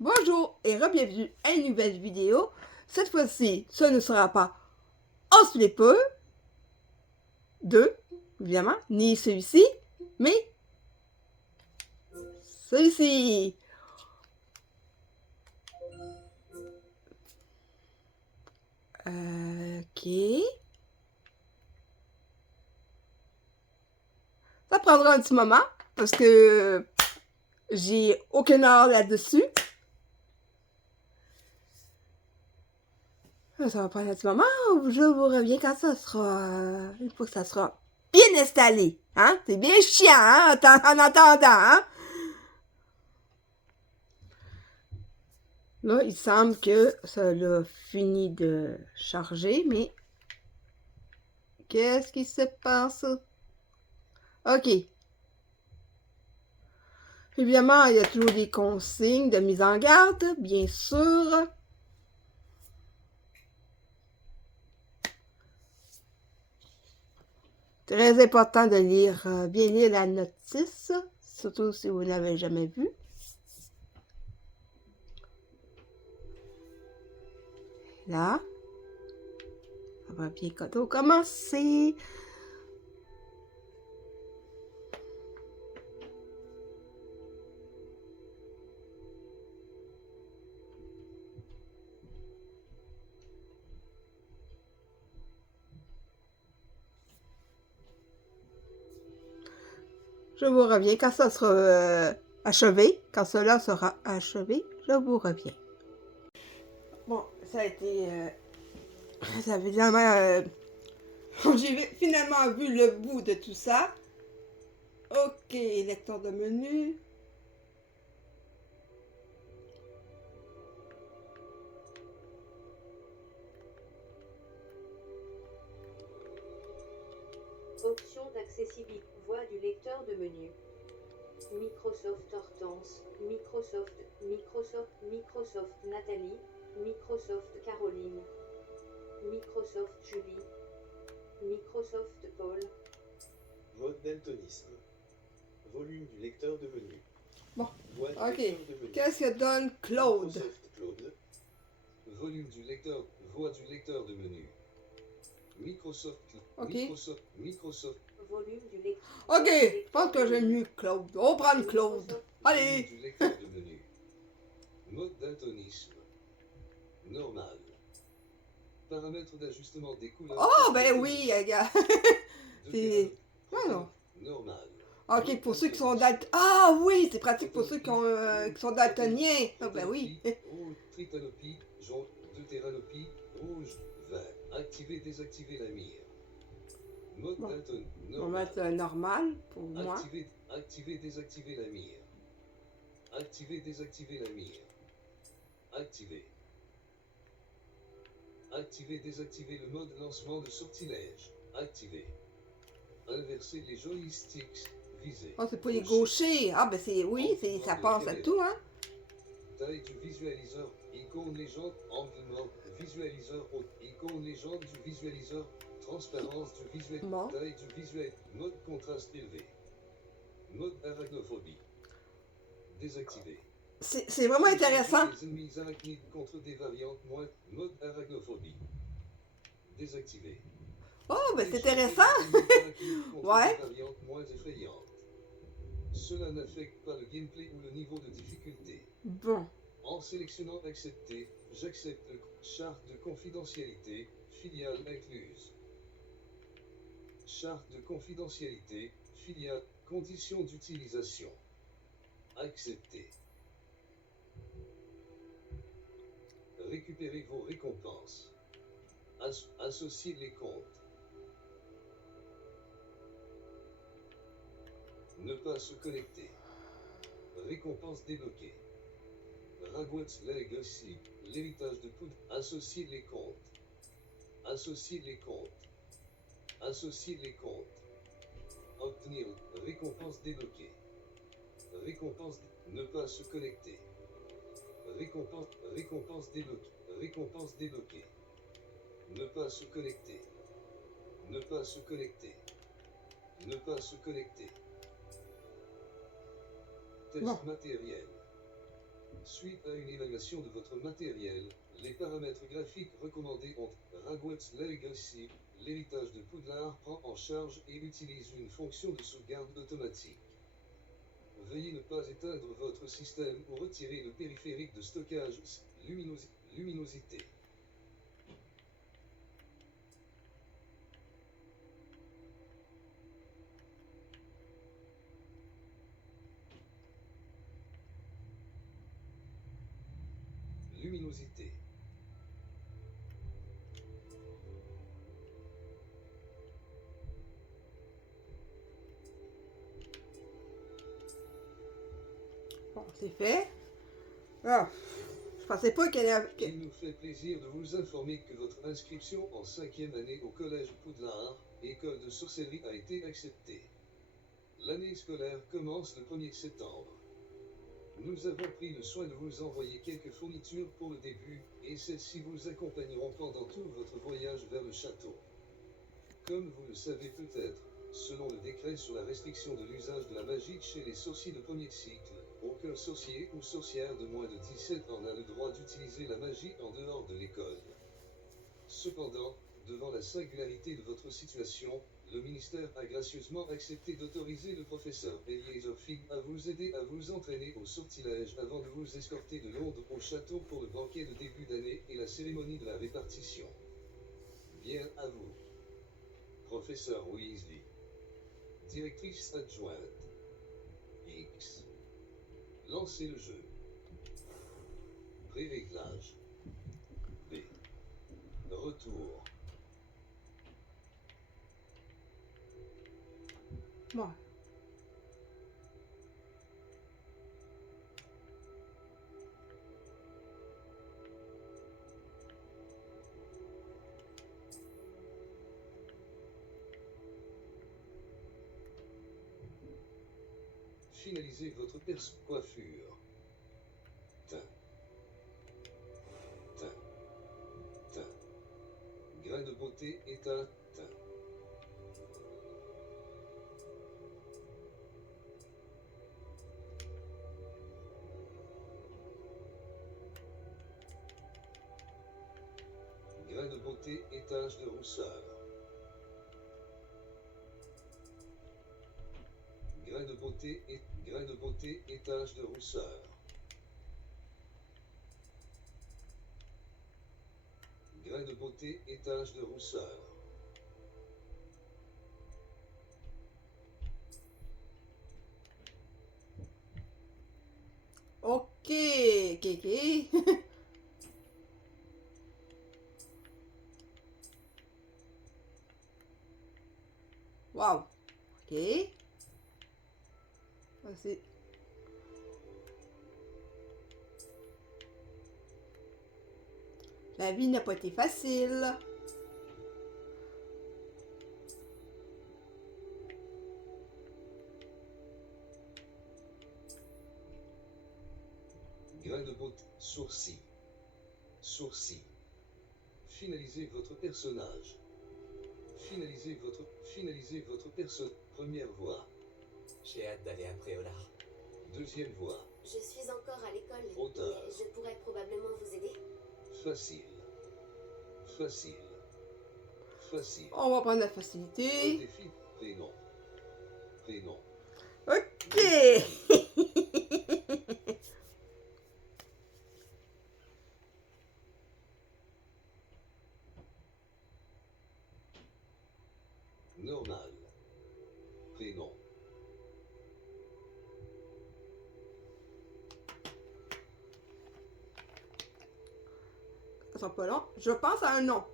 Bonjour et re-bienvenue à une nouvelle vidéo. Cette fois-ci, ce ne sera pas On se les peu, deux, évidemment, ni celui-ci, mais celui-ci. Ok. Ça prendra un petit moment parce que j'ai aucun heure là-dessus. Ça va prendre un petit moment. Je vous reviens quand ça sera. Une fois que ça sera bien installé. Hein? C'est bien chiant, hein? En attendant, hein? Là, il semble que ça l'a fini de charger, mais qu'est-ce qui se passe? OK. Évidemment, il y a toujours des consignes de mise en garde, bien sûr. Très important de lire, bien lire la notice, surtout si vous n'avez jamais vu. Là, ça va bientôt commencer. Je vous reviens quand ça sera achevé. Quand cela sera achevé, je vous reviens. Bon, ça a été... ça avait vraiment... j'ai finalement vu le bout de tout ça. Ok, lecteur de menu. Option d'accessibilité. Voix du lecteur de menu. Microsoft Hortense, Microsoft Nathalie, Microsoft Caroline, Microsoft Julie, Microsoft Paul. Mode daltonisme. Volume du lecteur de menu. Bon, Voix du ok. lecteur de menu. Qu'est-ce que donne Claude? Microsoft Claude. Volume du lecteur. Voix du lecteur de menu. Microsoft. Ok. Microsoft. Volume du lecteur. Ok, je pense que j'aime mieux Claude. On va prendre Claude. Volume Allez. du lecteur de menu. Mode daltonisme. Normal. Paramètres d'ajustement des couleurs. Oh, ben oui, regarde. C'est... Non. Normal. Ok, pour ceux qui sont daltoniens. Ah oui, c'est pratique pour ceux qui sont daltoniens. Ah ben oui. Rouge, tritanopie, jaune, deutéranopie, rouge, vert. Activer, désactiver la mire. Mode Bon. dalton. On va mettre normal pour moi. Activer, désactiver la mire. Activer, désactiver la mire. Activer. Activer, désactiver le mode lancement de sortilège. Activer. Inverser les joysticks. Viser. Oh, c'est pour les gauchers. Ah ben c'est... Oui, ça passe à tout, hein. Taille du visualiseur. Icône légende. Angle mort. Visualiseur haute. Icône légende du visualiseur. Transparence du visuel. Bon. Taille du visuel. Mode contraste élevé. Mode arachnophobie. Désactivé. C'est vraiment intéressant. Les ennemis arachnides contre des variantes moins. Mode arachnophobie. Désactivé. Oh, ben c'est intéressant. Ouais. Des variantes moins effrayantes. Cela n'affecte pas le gameplay ou le niveau de difficulté. Bon. En sélectionnant accepter, j'accepte charte de confidentialité, filiale incluse. Charte de confidentialité, filiale, conditions d'utilisation. Accepter. Récupérez vos récompenses. Associer les comptes. Ne pas se connecter. Récompense débloquée. Ragwat's Legacy, l'héritage de poudre. Associer les comptes. Associer les comptes. Associer les comptes. Obtenir récompense débloquée. Récompense. Ne pas se connecter. Récompense débloquée. Récompense débloquée. Ne pas se connecter. Ne pas se connecter. Ne pas se connecter. Test Bon. matériel. Suite à une évaluation de votre matériel, les paramètres graphiques recommandés ont Hogwarts Legacy. L'héritage de Poudlard prend en charge et utilise une fonction de sauvegarde automatique. Veuillez ne pas éteindre votre système ou retirer le périphérique de stockage luminosité. Luminosité. Bon, c'est fait. Ah, je pensais pas qu'elle avait... Il nous fait plaisir de vous informer que votre inscription en 5e année au Collège Poudlard, école de sorcellerie, a été acceptée. L'année scolaire commence le 1er septembre. Nous avons pris le soin de vous envoyer quelques fournitures pour le début, et celles-ci vous accompagneront pendant tout votre voyage vers le château. Comme vous le savez peut-être, selon le décret sur la restriction de l'usage de la magie chez les sorciers de premier cycle, aucun sorcier ou sorcière de moins de 17 ans n'a le droit d'utiliser la magie en dehors de l'école. Cependant, devant la singularité de votre situation, le ministère a gracieusement accepté d'autoriser le professeur Eliezer Fig à vous aider à vous entraîner au sortilège avant de vous escorter de Londres au château pour le banquet de début d'année et la cérémonie de la répartition. Bien à vous. Professeur Weasley. Directrice adjointe. X. Lancez le jeu. Pré-réglage. B. Retour. Bon. Finalisez votre coiffure. Teint. Teint. Teint. Grain de beauté éteint. Teint. Grain de beauté et tache de rousseur. Grain de beauté et tache de rousseur. Grain de beauté et tache de rousseur. Ok, ok, ok. Wow. Ok. Voici. La vie n'a pas été facile. Grain de beauté. Sourcil. Sourcil. Finalisez votre personnage. Finalisez votre personne. Première voix. J'ai hâte d'aller à Préolard. Deuxième voix. Je suis encore à l'école, Auteur. mais je pourrais probablement vous aider. Facile. Facile. Facile. On va prendre la facilité. Défi. Prénom. Prénom. Ok. Normal. Prénom. Ça sera pas long. Je pense à un nom.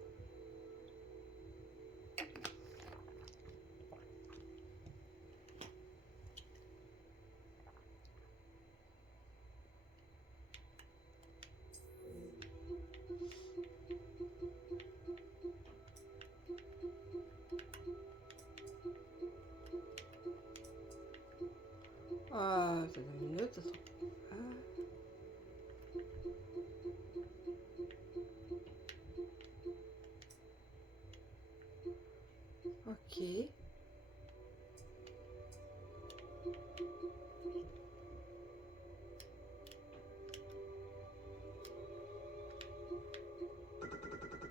C'est 2 minutes, ça sera...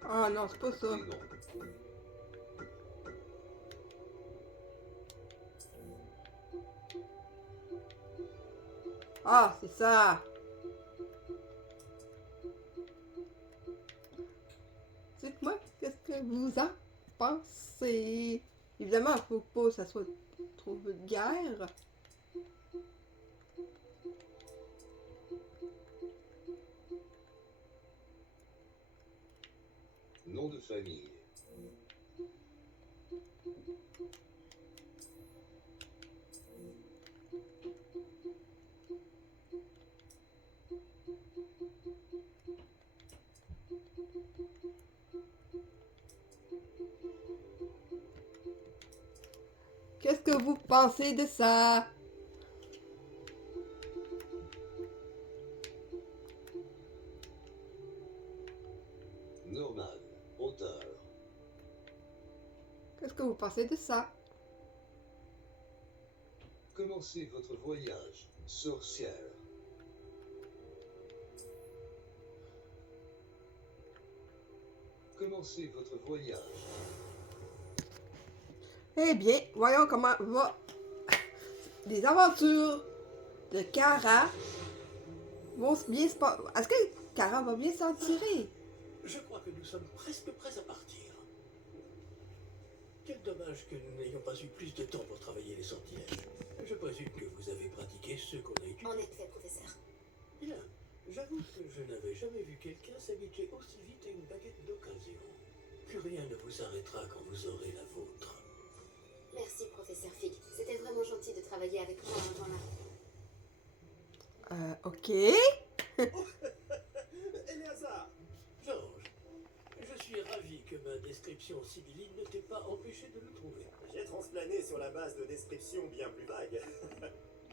Ah non, c'est pas ça. Et non. Ah, c'est ça. Dites-moi, qu'est-ce que vous en pensez? Évidemment, il faut pas que ça soit trop vulgaire. Nom de famille. Qu'est-ce que vous pensez de ça? Normal. Auteur. Qu'est-ce que vous pensez de ça? Commencez votre voyage. Sorcière. Commencez votre voyage. Eh bien, voyons comment va les aventures de Kara vont bien se passer. Est-ce que Kara va bien s'en tirer? Je crois que nous sommes presque prêts à partir. Quel dommage que nous n'ayons pas eu plus de temps pour travailler les sortilèges. Je présume que vous avez pratiqué ceux qu'on a étudiés. En effet, professeur. Bien. J'avoue que je n'avais jamais vu quelqu'un s'habituer aussi vite à une baguette d'occasion. Plus rien ne vous arrêtera quand vous aurez la vôtre. Merci, professeur Fig. C'était vraiment gentil de travailler avec moi avant là. Ok. Eleazar! Georges, je suis ravi que ma description sibylline ne t'ait pas empêché de le trouver. J'ai transplané sur la base de descriptions bien plus vagues.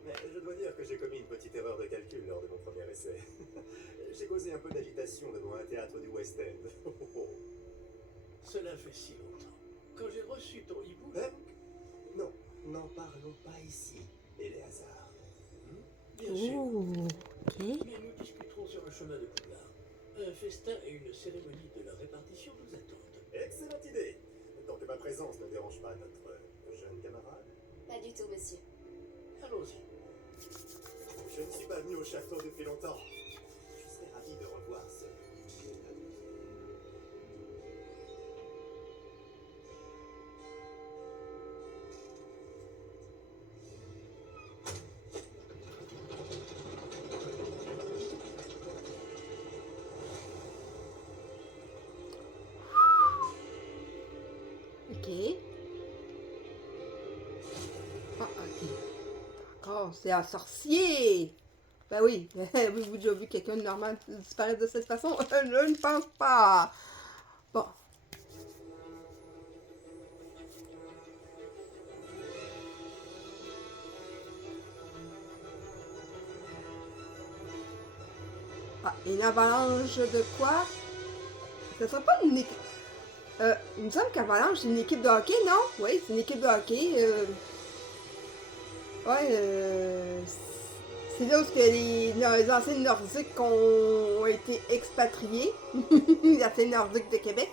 Mais je dois dire que j'ai commis une petite erreur de calcul lors de mon premier essai. J'ai causé un peu d'agitation devant un théâtre du West End. Cela fait si longtemps. Quand j'ai reçu ton hibou, Non, n'en parlons pas ici, Eleazar. bien sûr, Ok. mais nous discuterons sur le chemin de Poudlard. Un festin et une cérémonie de la répartition nous attendent. Excellente idée. Tant que ma présence ne dérange pas notre jeune camarade. Pas du tout, monsieur. Allons-y. Je ne suis pas venu au château depuis longtemps. Je serais ravi de revoir ce jeune ami. Ok. Ah, ok. D'accord, c'est un sorcier! Ben oui, avez-vous déjà vu quelqu'un de normal disparaître de cette façon? Je ne pense pas! Bon. Ah, une avalanche de quoi? Ce serait pas une équipe... il me semble qu'Avalanche, c'est une équipe de hockey, non? Oui, c'est une équipe de hockey. Ouais, c'est là où les anciens Nordiques ont été expatriés. Les anciens Nordiques de Québec.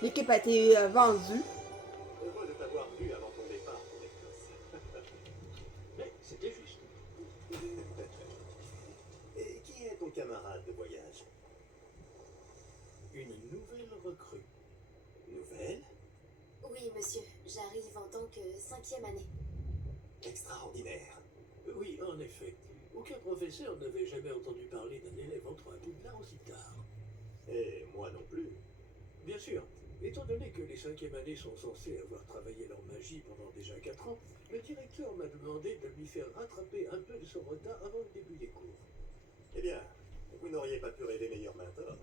L'équipe a été vendue. Heureux de t'avoir vu avant ton départ pour l'Écosse. Mais c'était juste. Et qui est ton camarade de voyage? Une nouvelle recrue. Nouvelle? Oui, monsieur. J'arrive en tant que 5e année. Extraordinaire. Oui, en effet. Aucun professeur n'avait jamais entendu parler d'un élève entrant à Poudlard aussi tard. Et moi non plus. Bien sûr, étant donné que les 5e années sont censées avoir travaillé leur magie pendant déjà 4 ans, le directeur m'a demandé de lui faire rattraper un peu de son retard avant le début des cours. Eh bien, vous n'auriez pas pu rêver meilleur mentor.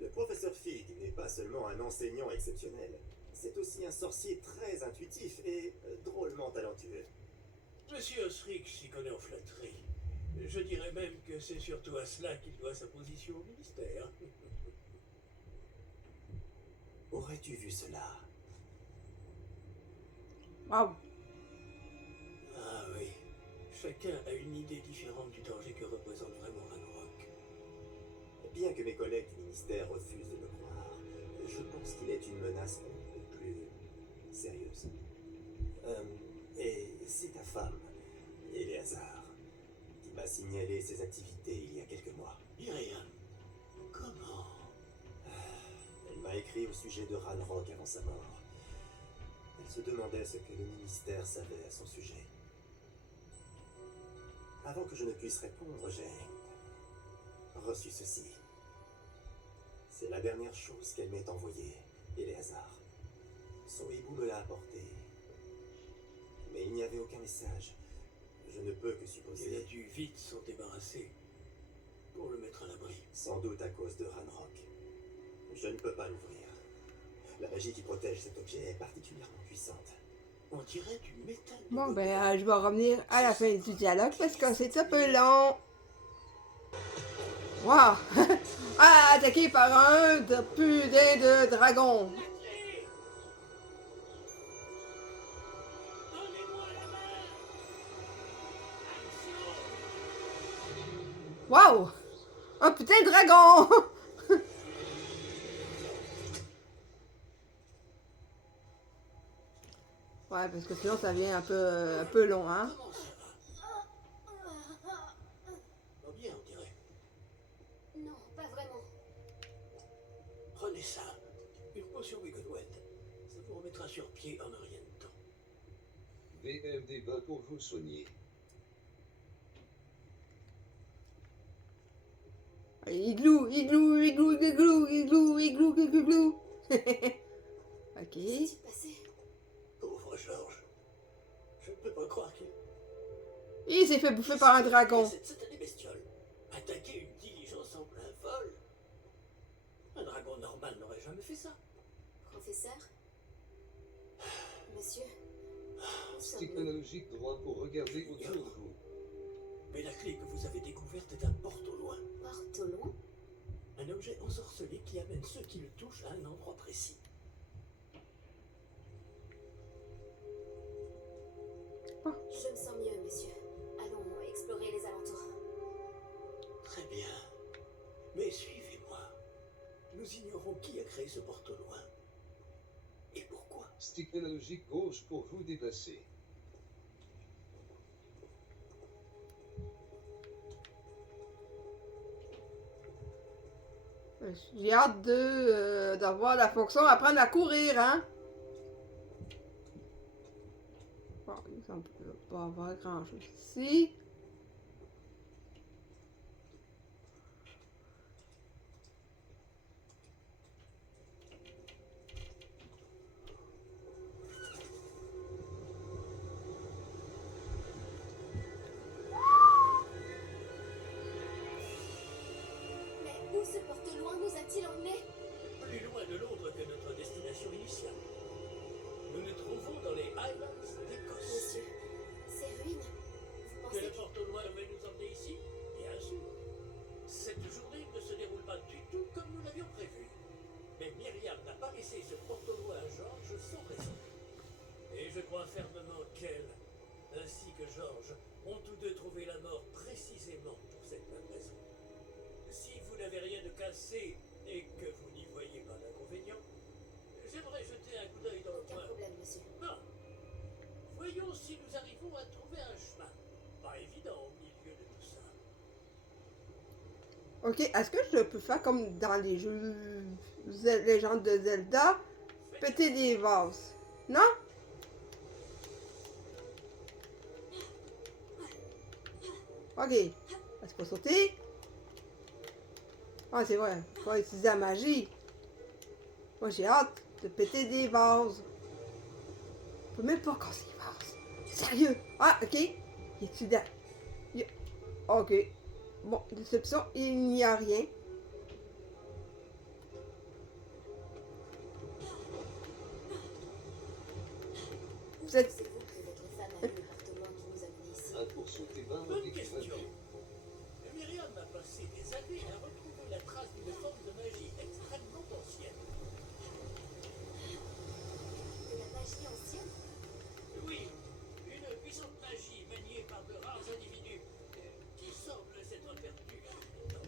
Le professeur Fig n'est pas seulement un enseignant exceptionnel, c'est aussi un sorcier très intuitif et drôlement talentueux. Monsieur Osric s'y connaît en flatterie. Je dirais même que c'est surtout à cela qu'il doit sa position au ministère. Aurais-tu vu cela? Waouh! Ah oui, chacun a une idée différente du danger que représente vraiment Ragnarok. Bien que mes collègues du ministère refusent de me croire, je pense qu'il est une menace beaucoup plus sérieuse. Et c'est ta femme, Eleazar, qui m'a signalé ses activités il y a quelques mois. Myriam, comment? Elle m'a écrit au sujet de Ranrock avant sa mort. Elle se demandait ce que le ministère savait à son sujet. Avant que je ne puisse répondre, j'ai reçu ceci. C'est la dernière chose qu'elle m'ait envoyée, Eleazar. Son hibou me l'a apporté. Mais il n'y avait aucun message. Je ne peux que Il a supposer, dû vite s'en débarrasser pour le mettre à l'abri. sans doute à cause de Ranrock. Je ne peux pas l'ouvrir. La magie qui protège cet objet est particulièrement puissante. On dirait du métal. de Bon, ben, modèle. je vais revenir à la fin du dialogue parce que c'est un peu long. Wow! Ah, attaqué par un putain de dragon. Wow! Un putain de dragon! Ouais, parce que sinon ça devient un peu long, hein? Comment ça va? Va bien, on dirait. Non, pas vraiment. Prenez ça. Une potion Wigglewed. Ça vous remettra sur pied en un rien de temps. VMD bat pour vous soigner. Igloo, igloo, igloo, igloo, igloo, igloo, igloo, igloo. Ok. Qu'est-ce qui passé? Pauvre Georges. Je ne peux pas croire qu'il... Il s'est fait bouffer par un dragon. Cette satanée bestiole. Attaquer une diligence en plein vol. Un dragon normal n'aurait jamais fait ça. Professeur? Monsieur? Où Stick sommes-nous? analogique droit pour regarder autour de vous. Mais la clé que vous avez découverte est un porte au loin. Porte au loin? Un objet ensorcelé qui amène ceux qui le touchent à un endroit précis. Je me sens mieux, monsieur. Allons explorer les alentours. Très bien. Mais suivez-moi. Nous ignorons qui a créé ce porte au loin. Et pourquoi. Stick analogique gauche pour vous déplacer. J'ai hâte de voir la fonction apprendre à courir, hein? Bon, on ne peut pas avoir grand chose ici. Mais où ce porte au loin nous a-t-il emmenés? Plus loin de Londres que notre destination initiale. Nous nous trouvons dans les Highlands d'Écosse. Monsieur, ces ruines, vous Que pensez le porte au loin va nous emmener ici? Bien sûr. Cette journée ne se déroule pas du tout comme nous l'avions prévu. Mais Myriam n'a pas laissé ce porte au loin à Georges sans raison. Et je crois fermement qu'elle, ainsi que Georges, ont tous deux trouvé la mort précisément pour cette même raison. Si vous n'avez rien de cassé et que vous n'y voyez pas d'inconvénient, j'aimerais jeter un coup d'œil dans le aucun coin. problème, monsieur. Non. Voyons si nous arrivons à trouver un chemin. Pas évident au milieu de tout ça. Ok, est-ce que je peux faire comme dans les jeux Légendes de Zelda? Péter des vases. Non? Ok. Est-ce qu'on sauter? Ah, c'est vrai. Faut utiliser la magie. Moi, j'ai hâte de péter des vases. Je peux même pas casser les vases. Sérieux? Ah, ok. Il est dedans. Ok. Bon, déception, il n'y a rien. Où Vous êtes- pensez-vous que votre femme a eu le porte au loin qui nous a menés ici? Un pour sauter barre Bonne avec question. évalué. Myriam a passé des années à retrouver la trace d'une forme de magie extrêmement ancienne. De la magie ancienne? Oui, une puissante magie maniée par de rares individus qui semble s'être perdue avec le temps.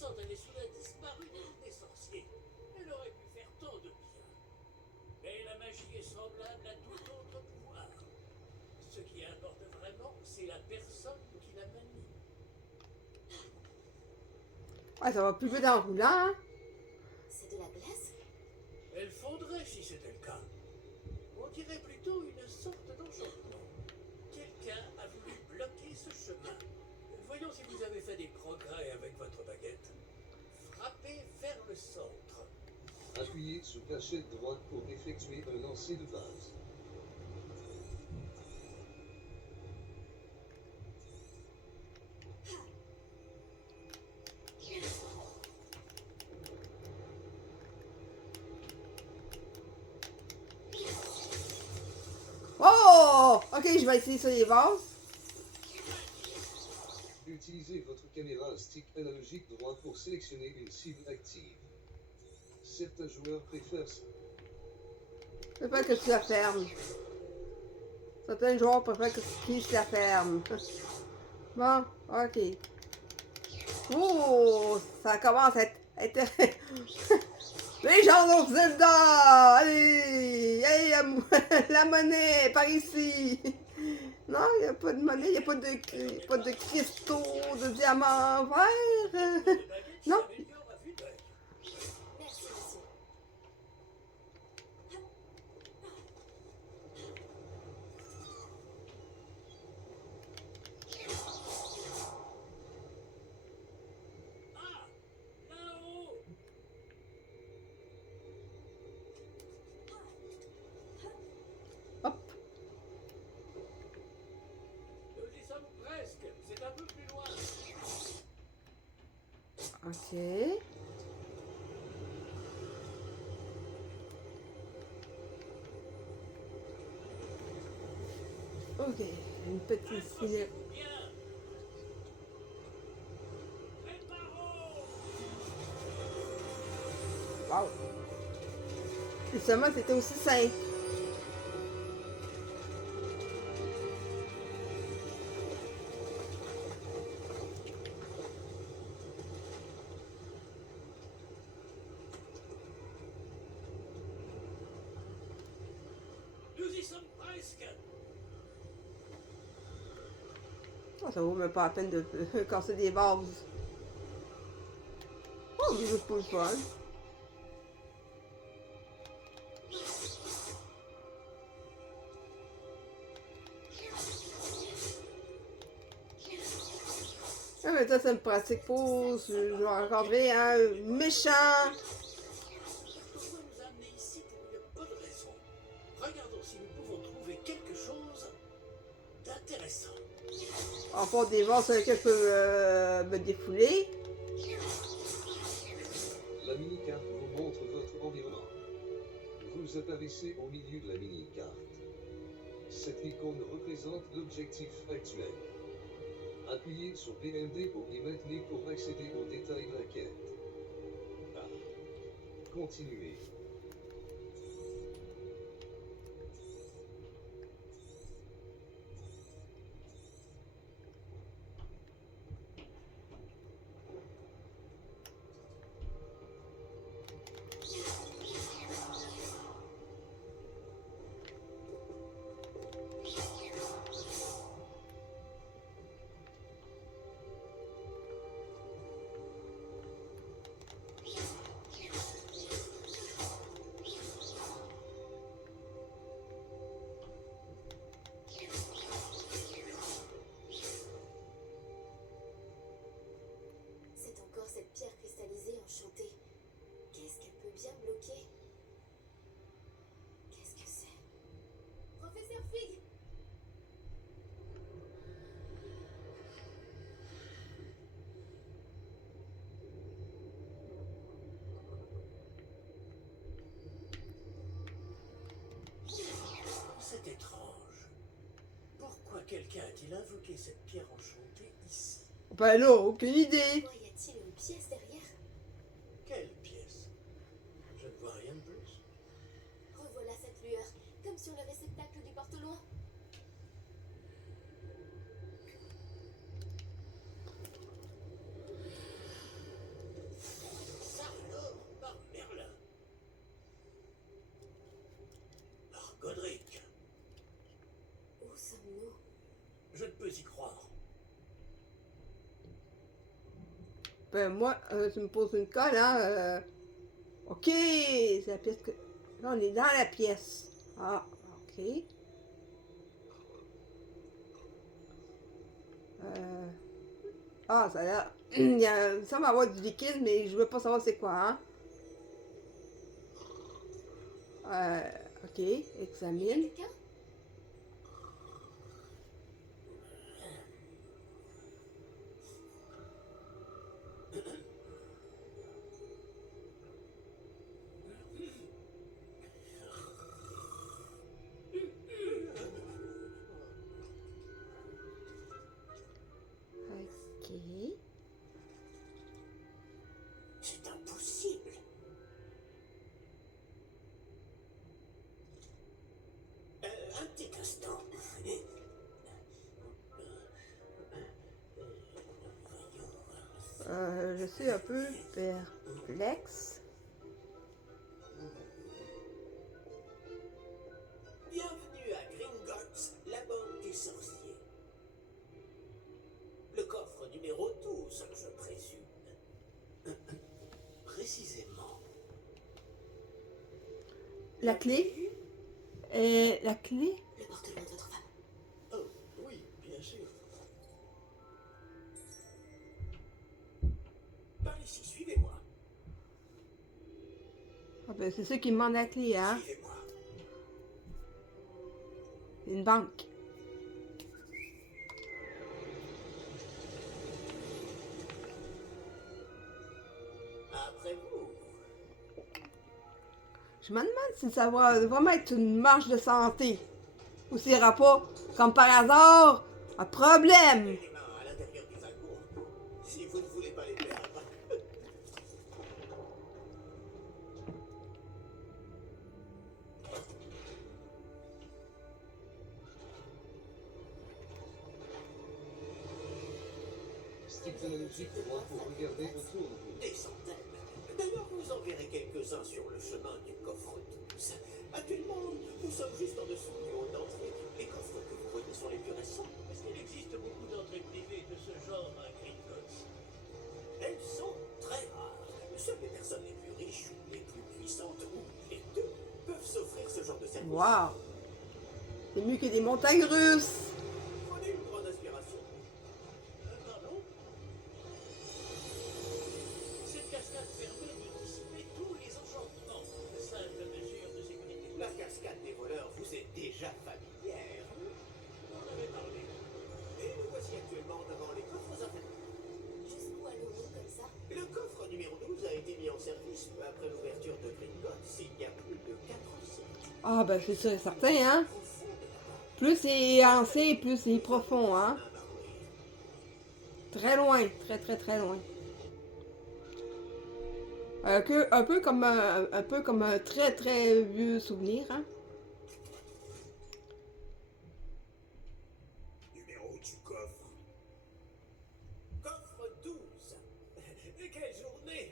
puissante avait soudain disparu des sorciers. Elle aurait pu faire tant de bien. Mais la magie est semblable à tout autre pouvoir. Ce qui importe vraiment, c'est la personne qui la manie. Ouais, ça va plus vite en roulant, hein? C'est de la glace? Elle fondrait si c'était le cas. On dirait plutôt une sorte d'enchantement. Quelqu'un a voulu bloquer ce chemin. Voyons si vous avez fait des progrès avec votre baguette. Frappez vers le centre. Appuyez sur gâchette droite pour effectuer un lancer de base. Oh! Ok, je vais essayer sur les vases. Utilisez votre caméra stick analogique droit pour sélectionner une cible active. Certains joueurs préfèrent ça. Je préfère que tu la fermes. Certains joueurs préfèrent que tu cliches la ferme. Bon, ok. Oh, ça commence à être... Les gens de Zelda! Allez! Allez, la monnaie, par ici! Non, il n'y a pas de monnaie, il n'y a pas de cristaux, de diamants verts. De baguette Non. s'améliore à vue d'œil. Merci, monsieur. Ah! Là-haut! Hop. Nous y sommes presque. C'est un peu plus loin. Ok. Ok, une petite ciné. Accrochez-vous bien. Préparo! Wow. Et seulement, c'était aussi simple. Nous y sommes presque. Oh, ça vaut même pas la peine de casser des vases. Oh, mais c'est pas le fun. Ah, mais ça me pratique pour. Je vais rencontrer un méchant. On doit nous amener ici pour une bonne raison. Regardons si nous pouvons trouver quelque chose d'intéressant. En fond, des vases sur lesquels je peux me défouler. La mini-carte vous montre votre environnement. Vous apparaissez au milieu de la mini-carte. Cette icône représente l'objectif actuel. Appuyez sur BMD pour y maintenir pour accéder aux détails de la quête. Ah. Continuez. C'est encore cette pierre cristallisée enchantée. Qu'est-ce qu'elle peut bien bloquer? Qu'est-ce que c'est? Professeur Fig! C'est étrange. Pourquoi quelqu'un a-t-il invoqué cette pierre enchantée ici? Ben là, aucune idée. Pourquoi y a-t-il une pièce derrière? Quelle pièce? Je ne vois rien de plus. Revoilà cette lueur, comme sur le réceptacle du porte-loin. nous. Je ne peux y croire. Ben moi, tu me poses une colle, hein. Ok, c'est la pièce que... Là, on est dans la pièce. Ah, ok. Ah, ça a l'air... Ça va avoir du liquide, mais je veux pas savoir c'est quoi, hein. Ok, Il y a examine. quelqu'un? Ok. C'est impossible. Un petit instant. Je suis un peu perplexe. Bienvenue à Gringotts, la banque des sorciers. Le coffre numéro 12, je présume. Précisément. La clé? La clé? Le porte-loin de votre femme. Oh, oui, bien sûr. Par ici, suivez-moi. Ah ben, c'est ceux qui me demandent la clé, hein. Suivez-moi. C'est une banque. Après vous. Je me demande si ça va vraiment être une marche de santé. Ou s'il n'y aura pas, comme par hasard, un problème. Les mains à l'intérieur du wagon. Si vous ne voulez pas les perdre. Strict analytiquement pour regarder autour de vous. Des centaines. D'ailleurs, vous en verrez quelques-uns sur le chemin du coffre 12. Actuellement, nous sommes juste en dessous du hall d'entrée. Les coffres que vous voyez sont les plus récents. Est-ce qu'il existe beaucoup d'entrées privées de ce genre à Gringotts? Elles sont très rares. Seules les personnes les plus riches ou les plus puissantes, ou les deux, peuvent s'offrir ce genre de service. Waouh! C'est mieux que des montagnes russes. Prenez une grande inspiration. Pardon? Cette cascade permet de dissiper tous les enchantements. Simple mesure de sécurité. La cascade des voleurs vous est déjà familière. On en avait parlé. Et nous voici actuellement devant les coffres infernaux. Jusqu'où allons-nous comme ça? Le coffre numéro 12 a été mis en service peu après l'ouverture de Gringotts il y a plus de 4 siècles. Ah ben c'est sûr et certain, hein. Profond de là-bas. Plus c'est ancien, plus c'est profond, hein. Très loin, très très très loin. Un peu comme un très très vieux souvenir, hein. Numéro du coffre. Coffre 12. Quelle journée.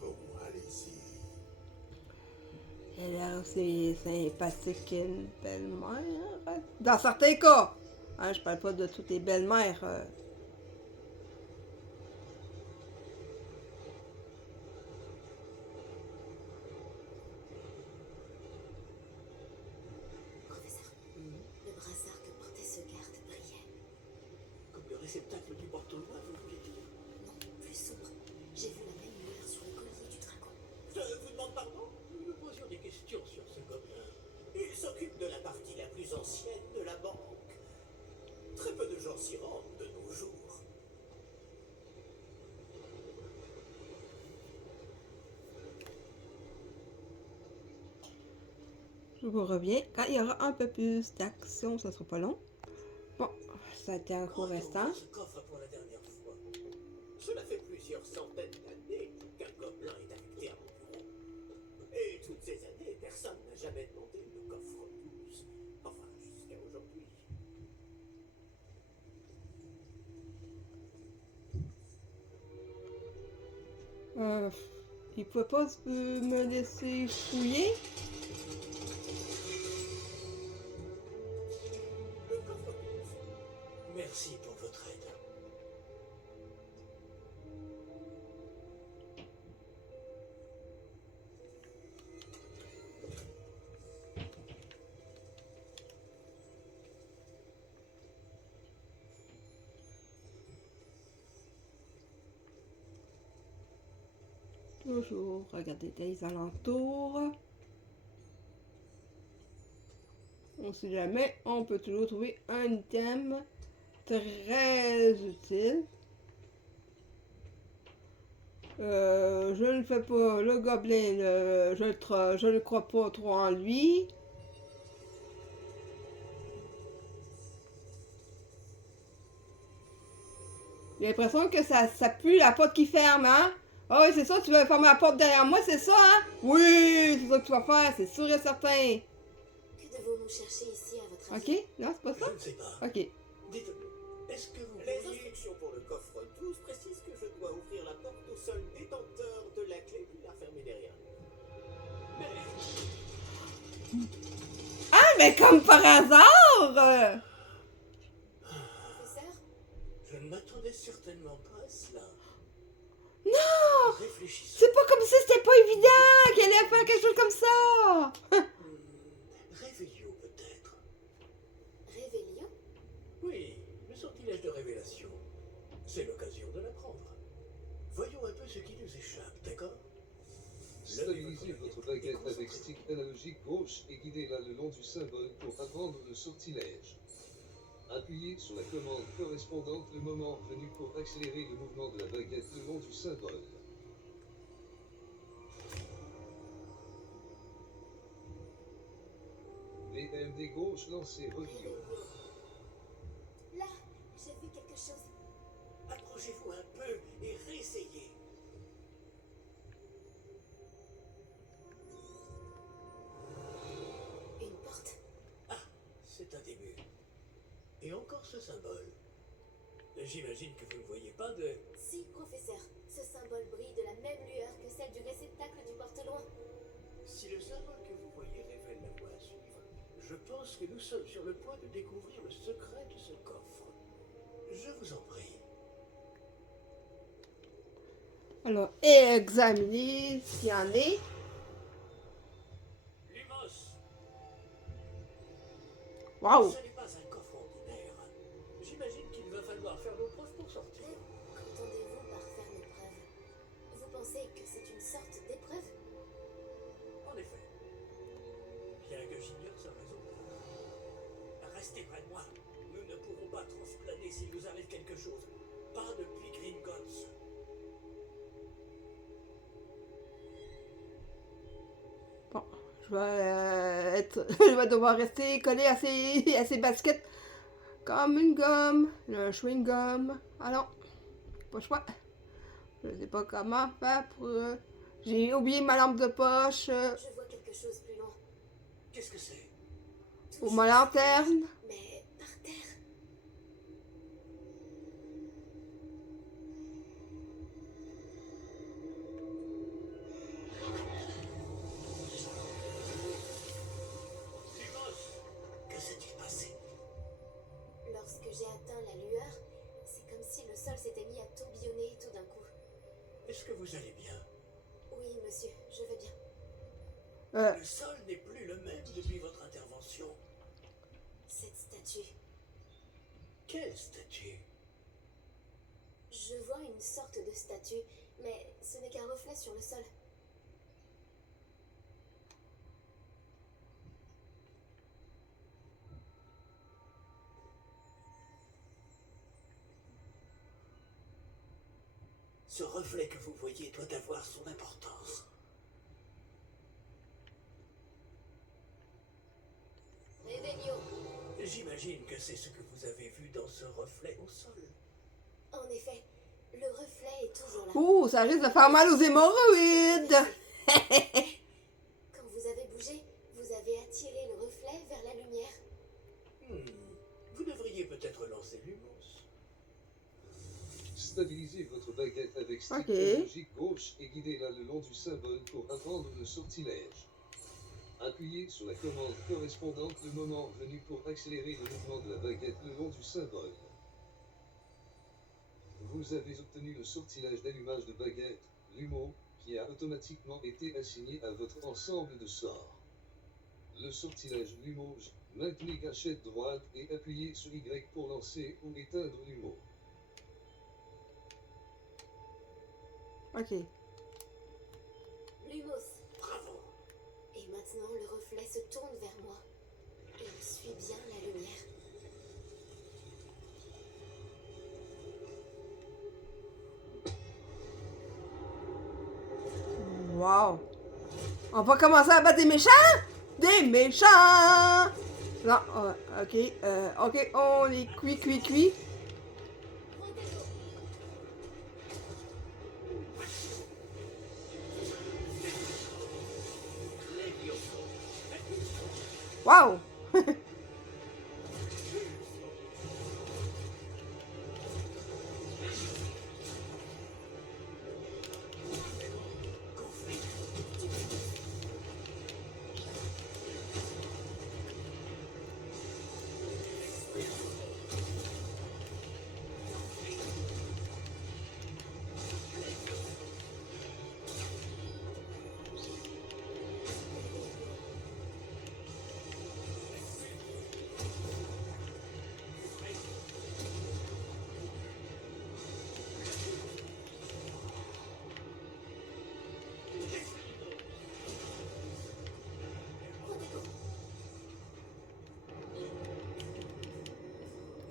Bon, allez-y. Elle a aussi sympathique une belle-mère. Dans certains cas. Hein, je parle pas de toutes les belles-mères. Professeur, le brassard que portait ce garde brillait. Comme le réceptacle du porte-loin, vous voulez dire? Non, plus sombre. J'ai vu la même lueur sur le collier du dragon. Je vous demande pardon? Nous nous posions des questions sur ce gobelin. Il s'occupe de la partie la plus ancienne de la banque. Très peu de gens s'y rendent de nos jours. Je vous reviens. Quand il y aura un peu plus d'action, ça sera pas long. Bon, ça a été un court instant. Ce coffre pour la dernière fois. Cela fait plusieurs centaines d'années qu'un gobelin est affecté à mon bureau. Et toutes ces années, personne n'a jamais demandé le coffre 12. Enfin, jusqu'à aujourd'hui. Il pouvait pas me laisser fouiller. toujours regarder les alentours. On sait jamais, on peut toujours trouver un item très utile. Je ne fais pas le gobelin, je ne crois pas trop en lui. J'ai l'impression que ça pue la porte qui ferme, hein? Ah oui, c'est ça, tu vas fermer la porte derrière moi, c'est ça, hein? Oui, c'est ça que tu vas faire, c'est sûr et certain. Que devons-nous chercher ici, à votre avis? Ok, non, c'est pas ça? Je ne sais pas. Ok. Dites, est-ce que vous Les pourriez... instructions pour le coffre 12 précisent que je dois ouvrir la porte au seul détenteur de la clé puis la fermer derrière lui. Ah, mais comme par hasard! Professeur? Je ne m'attendais certainement pas à cela. Non! Réfléchissons. C'est pas comme si c'était pas évident qu'elle allait faire quelque chose comme ça! Réveillons peut-être. Révélion? Oui, le sortilège de révélation. C'est l'occasion de l'apprendre. Voyons un peu ce qui nous échappe, d'accord? Stabilisez votre baguette avec stick analogique gauche et guidez-la le long du symbole pour apprendre le sortilège. Appuyez sur la commande correspondante le moment venu pour accélérer le mouvement de la baguette le long du symbole. BMD gauche lancé Revio. Là, j'ai vu quelque chose. Approchez-vous un peu et réessayez. Une porte. Ah, c'est un début. Et encore ce symbole. J'imagine que vous ne voyez pas de... Si, professeur, ce symbole brille de la même lueur que celle du réceptacle du porte-loin. Si le symbole que vous voyez révèle la voie à suivre, je pense que nous sommes sur le point de découvrir le secret de ce coffre. Je vous en prie. Alors, examinez ce qu'il y en est. Lumos, Waouh! ce n'est pas un coffre ordinaire. J'imagine qu'il va falloir faire nos preuves pour sortir. Qu'entendez-vous par faire mes preuves? Vous pensez que c'est une sorte d'épreuve? En effet. Bien que j'ignore sa raison d'être. Restez près de moi. Nous ne pourrons pas transplaner s'il nous arrive quelque chose. Pas depuis Gringotts. Bon, je vais devoir rester collé à ses baskets comme une gomme, le chewing-gum. Alors, pas le choix. Je sais pas comment faire pour... J'ai oublié ma lampe de poche Je vois quelque chose plus loin. Qu'est-ce que c'est? ou ma lanterne. Mais par terre. Lumos, que s'est-il passé? Lorsque j'ai atteint la lueur, c'est comme si le sol s'était mis à tourbillonner tout d'un coup. Est-ce que vous allez bien? Oui, monsieur, je vais bien. Le sol n'est plus le même depuis votre intervention. Cette statue. Quelle statue? Je vois une sorte de statue, mais ce n'est qu'un reflet sur le sol. Ce reflet que vous voyez doit avoir son importance. Réveillon. J'imagine que c'est ce que vous avez vu dans ce reflet au sol. En effet, le reflet est toujours là. Ouh, ça risque de faire mal aux hémorroïdes. Quand vous avez bougé, vous avez attiré le reflet vers la lumière. Vous devriez peut-être lancer Lumos. Stabilisez votre baguette avec stick Ok. analogique gauche et guidez-la le long du symbole pour apprendre le sortilège. Appuyez sur la commande correspondante le moment venu pour accélérer le mouvement de la baguette le long du symbole. Vous avez obtenu le sortilège d'allumage de baguette, Lumo, qui a automatiquement été assigné à votre ensemble de sorts. Le sortilège Lumo, maintenez gâchette droite et appuyez sur Y pour lancer ou éteindre Lumo. Ok. Lumos. Bravo. Et maintenant, le reflet se tourne vers moi. Il suit bien la lumière. Wow. On va commencer à battre des méchants? Des méchants! Non, ok, ok, on est cuit. Wow!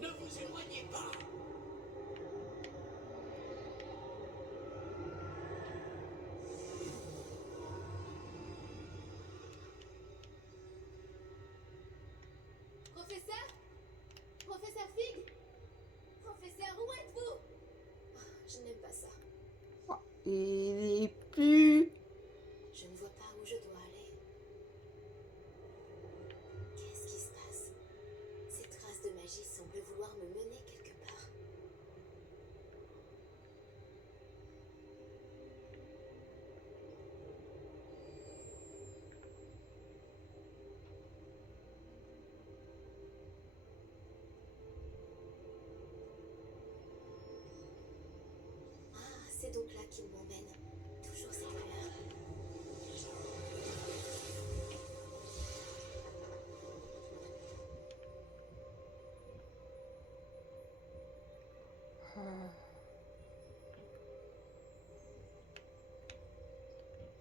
Ne vous éloignez pas. Professeur? Professeur Fig? Professeur, où êtes-vous? Je n'aime pas ça. Il est plus... Je ne vois pas où je dois aller. Qu'est-ce qui se passe? Ces traces de magie semblent vouloir me mener quelque part. Ah, c'est donc là qu'il m'emmène. Toujours cette lueur.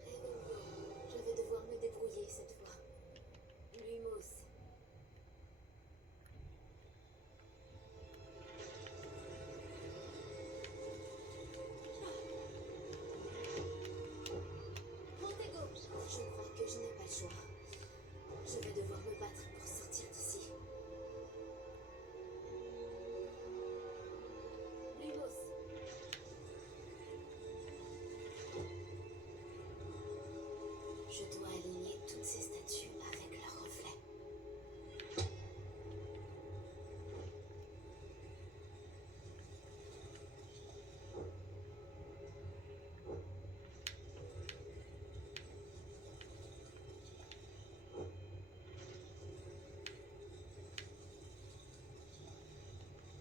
Réveillon, je vais devoir me débrouiller cette fois. Lumos. Montego, je crois que je n'ai pas le choix. Je vais devoir me battre pour sortir d'ici. Lumos. Je dois aligner toutes ces statues avec leurs reflets.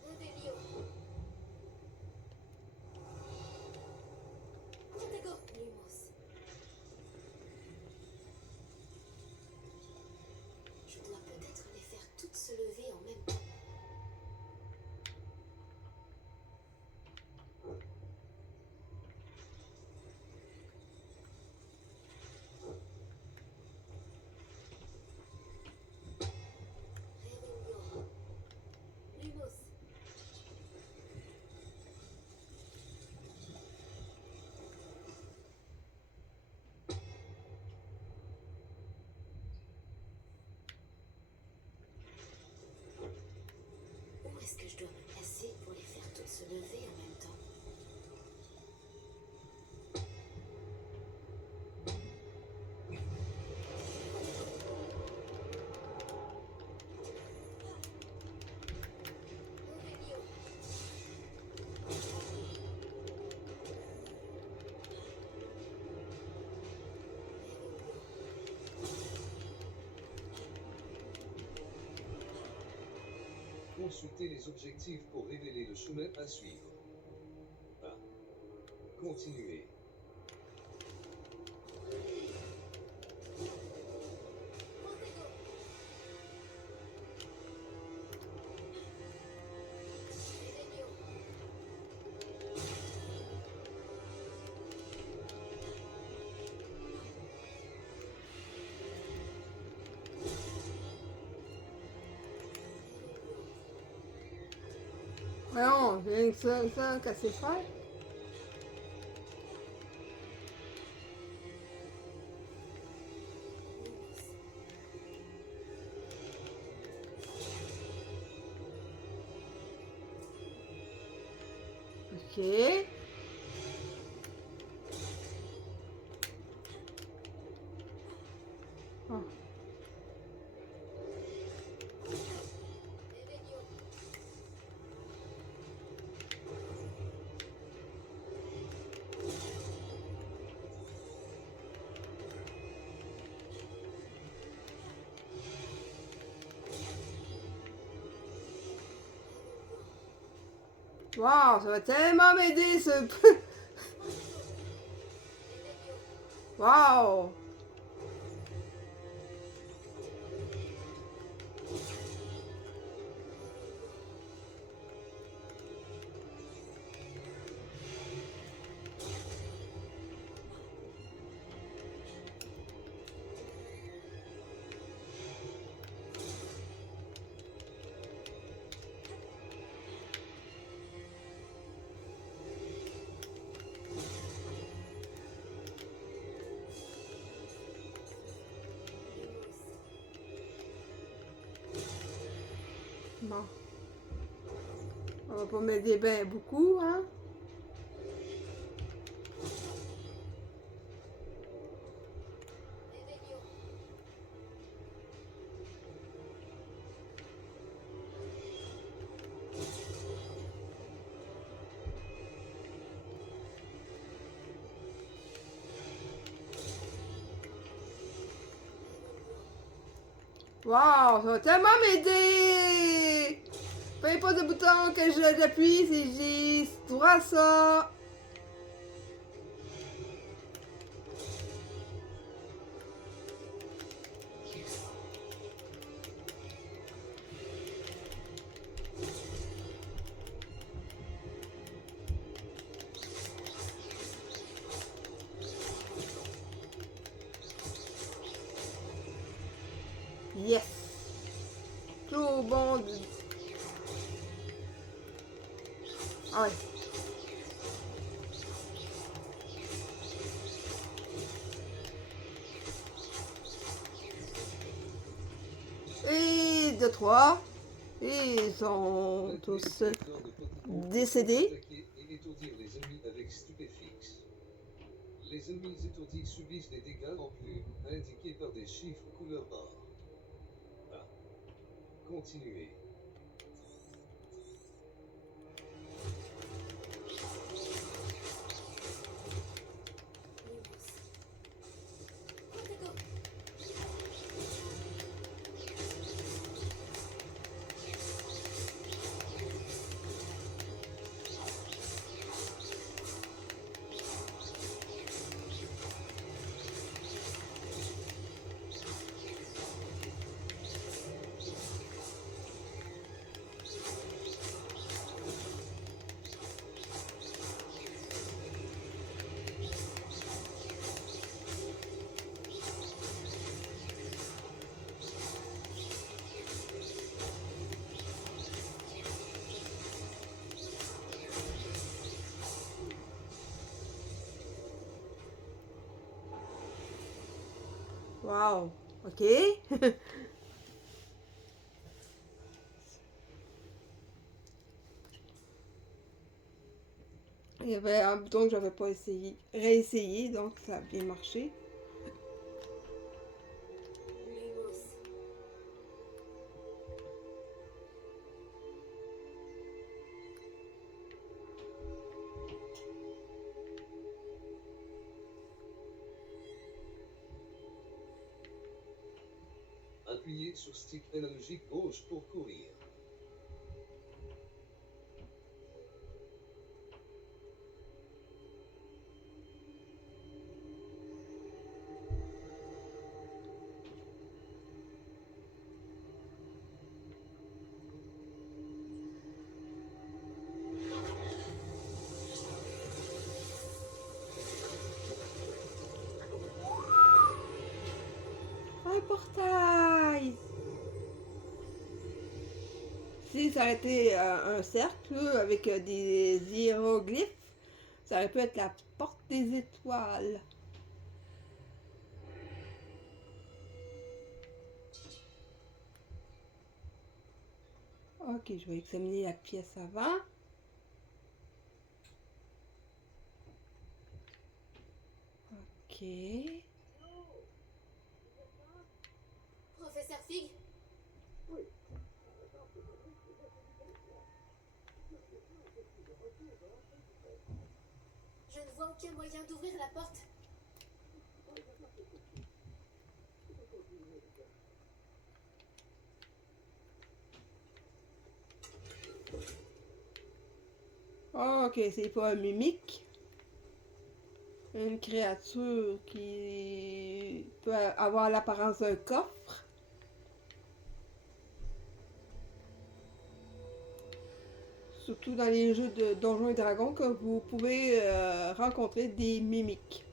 Réveillon. Montego. Lumos. Je dois peut-être les faire toutes se lever en même temps. Réveillon. Lumos. Où est-ce que je dois me placer pour les faire toutes se lever en même temps? Réveillon. Consultez les objectifs pour révéler le chemin à suivre. Ah. Continuez. Montego. Réveillon. Non, rien que ça qu'à sait faire. Ok. Oh. Waouh, ça va tellement m'aider ce... Waouh. Bon. On va pas m'aider ben beaucoup, hein? Waouh, ça va tellement m'aider! Peu importe le bouton que j'appuie, c'est droit ça. Yes! Tout au bon de... Ah ouais. Et 2, 3. Et ils sont tous décédés. Et étourdir les ennemis avec stupéfix. Les ennemis étourdis subissent des dégâts en plus, indiqués par des chiffres couleur or. Ah. Continuez. Wow. Ok. Il y avait un bouton que j'avais pas essayé, réessayé, donc ça a bien marché. Appuyez sur stick analogique gauche pour courir. Un portail! Si ça aurait été un cercle avec des hiéroglyphes, ça aurait pu être la porte des étoiles. Ok, je vais examiner la pièce avant. Ok. Professeur Fig? Je ne vois aucun moyen d'ouvrir la porte. Ok, c'est pas un mimique. Une créature qui peut avoir l'apparence d'un coffre. Surtout dans les jeux de Donjons et Dragons que vous pouvez rencontrer des mimiques.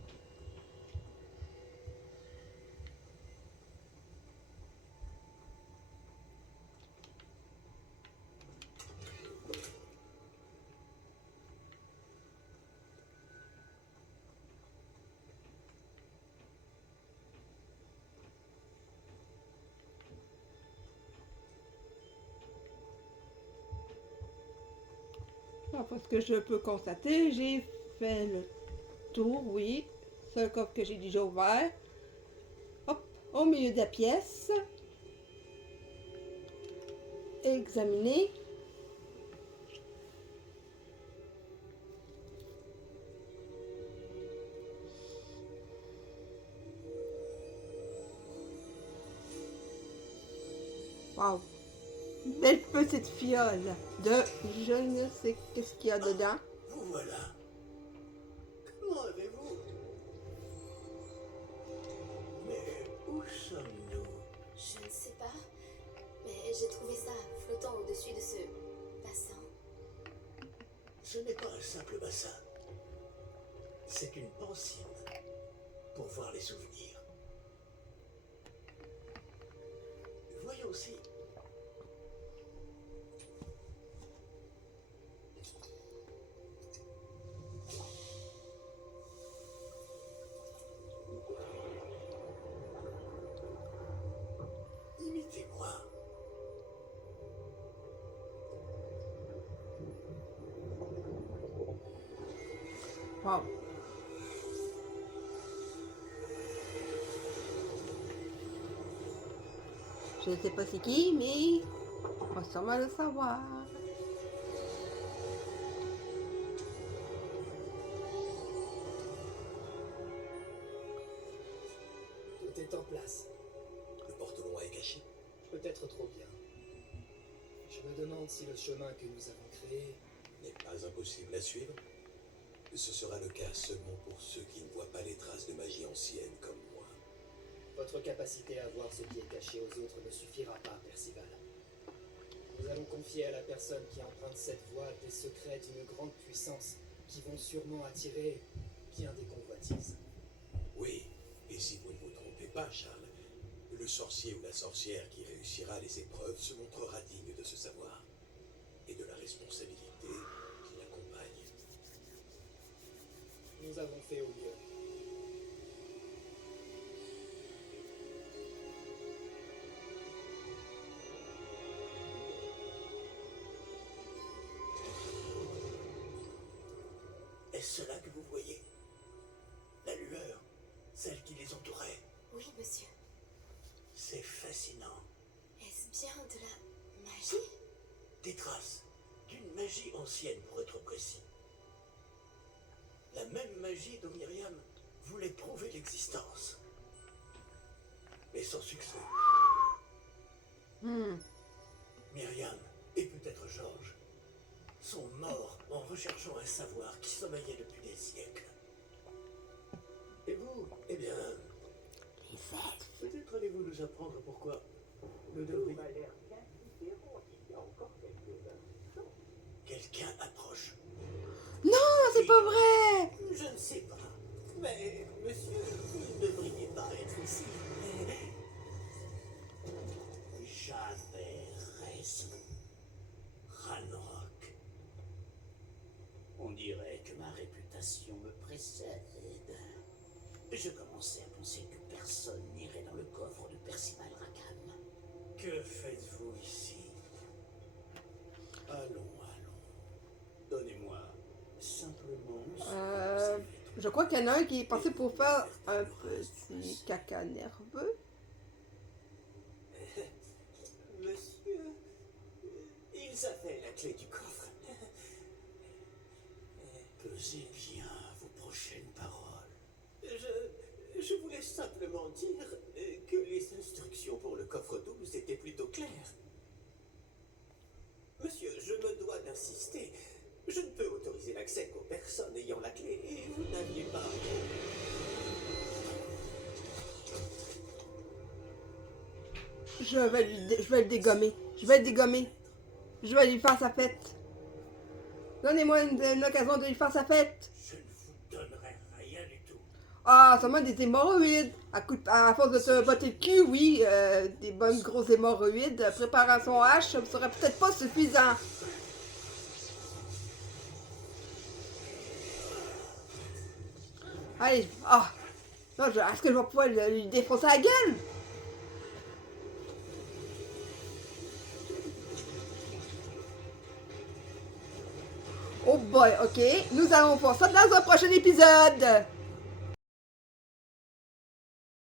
Parce que je peux constater, j'ai fait le tour, oui. C'est un coffre que j'ai déjà ouvert. Hop, au milieu de la pièce. Examiner. Wow. Belle petite fiole de je ne sais qu'est-ce qu'il y a dedans. Vous voilà. Comment avez-vous? Mais où sommes-nous? Je ne sais pas, mais j'ai trouvé ça flottant au-dessus de ce bassin. Ce n'est pas un simple bassin. C'est une pension pour voir les souvenirs. Voyons si... Imitez-moi. Wow. Je ne sais pas c'est qui, mais on va sûrement le savoir. Tout est en place. Le porte-loin est caché. Peut-être trop bien. Je me demande si le chemin que nous avons créé... N'est pas impossible à suivre. Ce sera le cas seulement pour ceux qui ne voient pas les traces de magie ancienne comme moi. Votre capacité à voir ce qui est caché aux autres ne suffira pas, Percival. Nous allons confier à la personne qui emprunte cette voie des secrets d'une grande puissance qui vont sûrement attirer bien des convoitises. Oui, et si vous ne vous trompez pas, Charles, le sorcier ou la sorcière qui réussira les épreuves se montrera digne de ce savoir et de la responsabilité qui l'accompagne. Nous avons fait au mieux. Est-ce cela que vous voyez? La lueur, celle qui les entourait. Oui, monsieur. C'est fascinant. Est-ce bien de la magie? Des traces d'une magie ancienne pour être précis. La même magie dont Myriam voulait prouver l'existence. Mais sans succès. Myriam, et peut-être Georges, sont morts en recherchant un savoir qui sommeillait depuis des siècles. Et vous, eh bien... Peut-être allez-vous nous apprendre pourquoi nous devrions... Quelqu'un approche. Non, c'est pas vrai! Je ne sais pas. Mais, monsieur, vous ne devriez pas être ici. J'avais raison. tentation me précède. Je commençais à penser que personne n'irait dans le coffre de Percival Rackham. Que faites-vous ici? Allons. Donnez-moi simplement... Je crois qu'il y en a un qui est passé pour faire un petit caca nerveux. Monsieur, ils avaient la clé du coffre. Pesez bien vos prochaines paroles. Je voulais simplement dire que les instructions pour le coffre 12 étaient plutôt claires. Monsieur, je me dois d'insister. Je ne peux autoriser l'accès qu'aux personnes ayant la clé et vous n'aviez pas... Je vais le dégommer. Je vais le dégommer. Je vais lui faire sa fête. Donnez-moi une occasion de lui faire sa fête. Je ne vous donnerai rien du tout. Ah, seulement des hémorroïdes. À force de te botter le cul, oui, des bonnes grosses hémorroïdes. Préparation H, ça ne serait peut-être pas suffisant. Allez, non, est-ce que je vais pouvoir lui défoncer la gueule? Oh boy, ok. Nous allons voir ça dans un prochain épisode.